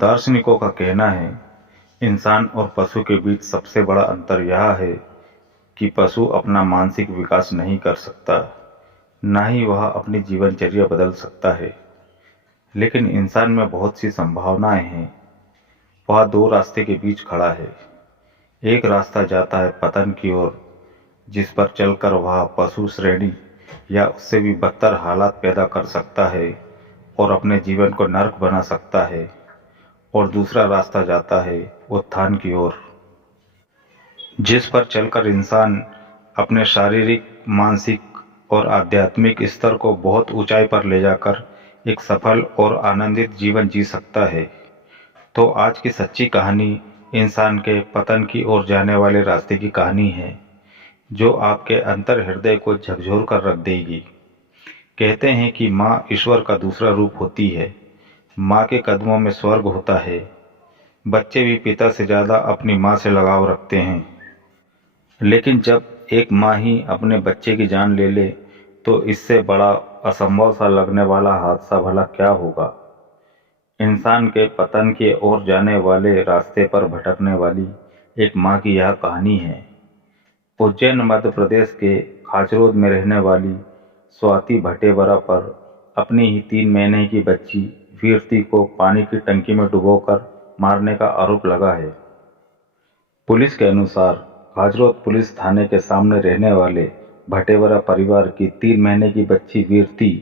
दार्शनिकों का कहना है, इंसान और पशु के बीच सबसे बड़ा अंतर यह है कि पशु अपना मानसिक विकास नहीं कर सकता, न ही वह अपनी जीवनचर्या बदल सकता है। लेकिन इंसान में बहुत सी संभावनाएं हैं। वह दो रास्ते के बीच खड़ा है। एक रास्ता जाता है पतन की ओर, जिस पर चलकर वह पशु श्रेणी या उससे भी बदतर हालात पैदा कर सकता है और अपने जीवन को नर्क बना सकता है। और दूसरा रास्ता जाता है उत्थान की ओर, जिस पर चलकर इंसान अपने शारीरिक, मानसिक और आध्यात्मिक स्तर को बहुत ऊंचाई पर ले जाकर एक सफल और आनंदित जीवन जी सकता है। तो आज की सच्ची कहानी इंसान के पतन की ओर जाने वाले रास्ते की कहानी है, जो आपके अंतर हृदय को झकझोर कर रख देगी। कहते हैं कि माँ ईश्वर का दूसरा रूप होती है। माँ के कदमों में स्वर्ग होता है। बच्चे भी पिता से ज़्यादा अपनी माँ से लगाव रखते हैं। लेकिन जब एक माँ ही अपने बच्चे की जान ले ले, तो इससे बड़ा असंभव सा लगने वाला हादसा भला क्या होगा। इंसान के पतन की ओर जाने वाले रास्ते पर भटकने वाली एक माँ की यह कहानी है। उज्जैन मध्य प्रदेश के खाचरोद में रहने वाली स्वाति भटेवरा पर अपनी ही 3 महीने की बच्ची वीरती को पानी की टंकी में डुबोकर मारने का आरोप लगा है। पुलिस के अनुसार खाचरोद पुलिस थाने के सामने रहने वाले भटेवरा परिवार की 3 महीने की बच्ची वीरती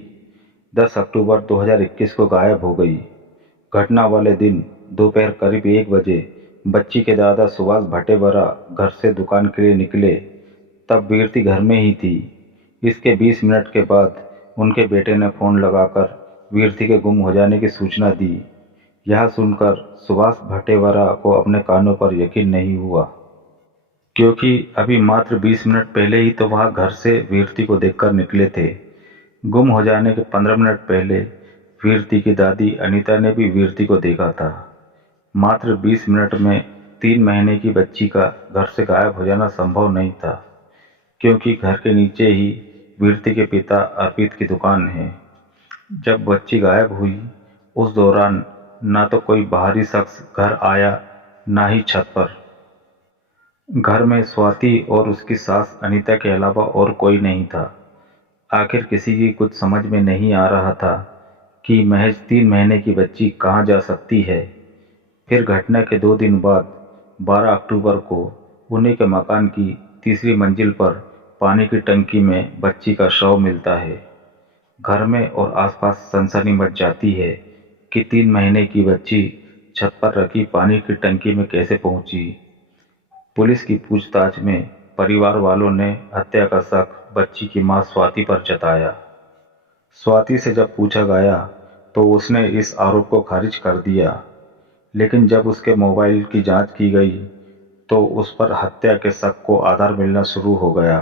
10 अक्टूबर 2021 को गायब हो गई। घटना वाले दिन दोपहर करीब 1 बजे बच्ची के दादा सुभाष भटेवरा घर से दुकान के लिए निकले, तब वीरती घर में ही थी। इसके 20 मिनट के बाद उनके बेटे ने फ़ोन लगाकर वीरती के गुम हो जाने की सूचना दी। यह सुनकर सुभाष भटेवरा को अपने कानों पर यकीन नहीं हुआ, क्योंकि अभी मात्र 20 मिनट पहले ही तो वह घर से वीरती को देखकर निकले थे। गुम हो जाने के 15 मिनट पहले वीरती की दादी अनीता ने भी वीरती को देखा था। मात्र 20 मिनट में 3 महीने की बच्ची का घर से गायब हो जाना संभव नहीं था, क्योंकि घर के नीचे ही वीरती के पिता अर्पित की दुकान है। जब बच्ची गायब हुई, उस दौरान ना तो कोई बाहरी शख्स घर आया, ना ही छत पर। घर में स्वाति और उसकी सास अनीता के अलावा और कोई नहीं था। आखिर किसी की कुछ समझ में नहीं आ रहा था कि महज 3 महीने की बच्ची कहाँ जा सकती है। फिर घटना के 2 दिन बाद 12 अक्टूबर को उन्हीं के मकान की तीसरी मंजिल पर पानी की टंकी में बच्ची का शव मिलता है। घर में और आसपास सनसनी मच जाती है कि 3 महीने की बच्ची छत पर रखी पानी की टंकी में कैसे पहुंची। पुलिस की पूछताछ में परिवार वालों ने हत्या का शक बच्ची की मां स्वाति पर जताया। स्वाति से जब पूछा गया तो उसने इस आरोप को खारिज कर दिया, लेकिन जब उसके मोबाइल की जांच की गई तो उस पर हत्या के शक को आधार मिलना शुरू हो गया।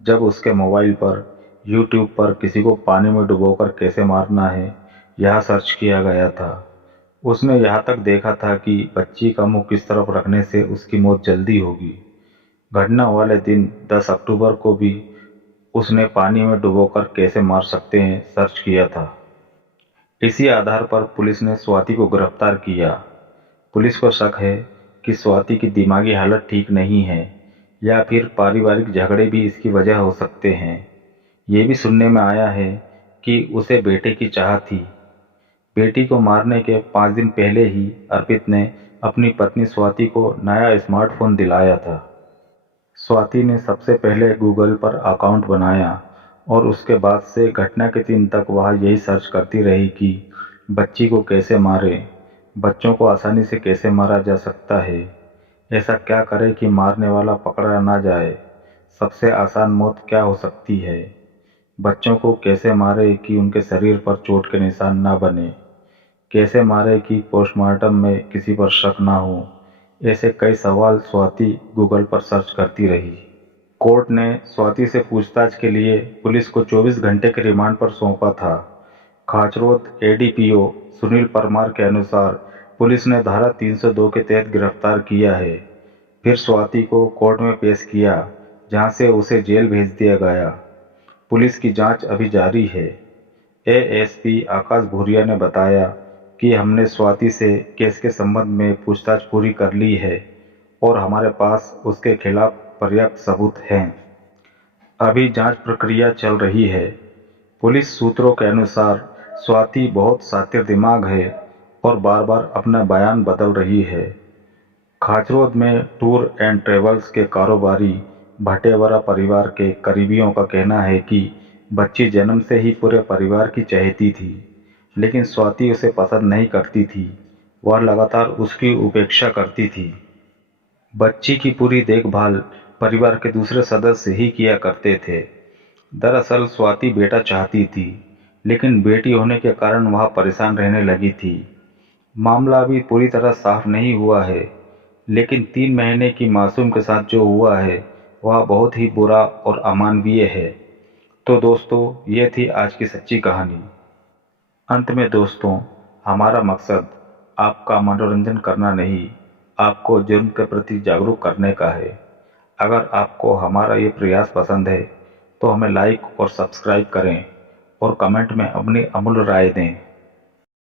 जब उसके मोबाइल पर यूट्यूब पर किसी को पानी में डुबोकर कैसे मारना है यह सर्च किया गया था। उसने यहाँ तक देखा था कि बच्ची का मुंह किस तरफ रखने से उसकी मौत जल्दी होगी। घटना वाले दिन 10 अक्टूबर को भी उसने पानी में डुबोकर कैसे मार सकते हैं सर्च किया था। इसी आधार पर पुलिस ने स्वाति को गिरफ्तार किया। पुलिस को शक है कि स्वाति की दिमागी हालत ठीक नहीं है, या फिर पारिवारिक झगड़े भी इसकी वजह हो सकते हैं। ये भी सुनने में आया है कि उसे बेटे की चाह थी। बेटी को मारने के 5 दिन पहले ही अर्पित ने अपनी पत्नी स्वाति को नया स्मार्टफोन दिलाया था। स्वाति ने सबसे पहले गूगल पर अकाउंट बनाया और उसके बाद से घटना के दिन तक वह यही सर्च करती रही कि बच्ची को कैसे मारे, बच्चों को आसानी से कैसे मारा जा सकता है, ऐसा क्या करे कि मारने वाला पकड़ा ना जाए, सबसे आसान मौत क्या हो सकती है, बच्चों को कैसे मारे कि उनके शरीर पर चोट के निशान ना बने, कैसे मारे कि पोस्टमार्टम में किसी पर शक ना हो। ऐसे कई सवाल स्वाति गूगल पर सर्च करती रही। कोर्ट ने स्वाति से पूछताछ के लिए पुलिस को 24 घंटे के रिमांड पर सौंपा था। खाचरोद एडीपीओ सुनील परमार के अनुसार पुलिस ने धारा 302 के तहत गिरफ्तार किया है। फिर स्वाति को कोर्ट में पेश किया, जहां से उसे जेल भेज दिया गया। पुलिस की जांच अभी जारी है। एएसपी आकाश भूरिया ने बताया कि हमने स्वाति से केस के संबंध में पूछताछ पूरी कर ली है और हमारे पास उसके खिलाफ पर्याप्त सबूत हैं। अभी जांच प्रक्रिया चल रही है। पुलिस सूत्रों के अनुसार स्वाति बहुत शातिर दिमाग है और बार बार अपना बयान बदल रही है। खाचरोद में टूर एंड ट्रेवल्स के कारोबारी भटेवरा परिवार के करीबियों का कहना है कि बच्ची जन्म से ही पूरे परिवार की चहेती थी, लेकिन स्वाति उसे पसंद नहीं करती थी। वह लगातार उसकी उपेक्षा करती थी। बच्ची की पूरी देखभाल परिवार के दूसरे सदस्य ही किया करते थे। दरअसल स्वाति बेटा चाहती थी, लेकिन बेटी होने के कारण वह परेशान रहने लगी थी। मामला अभी पूरी तरह साफ नहीं हुआ है, लेकिन 3 महीने की मासूम के साथ जो हुआ है वह बहुत ही बुरा और अमानवीय है। तो दोस्तों, ये थी आज की सच्ची कहानी। अंत में दोस्तों, हमारा मकसद आपका मनोरंजन करना नहीं, आपको जुर्म के प्रति जागरूक करने का है। अगर आपको हमारा ये प्रयास पसंद है तो हमें लाइक और सब्सक्राइब करें और कमेंट में अपनी अमूल्य राय दें।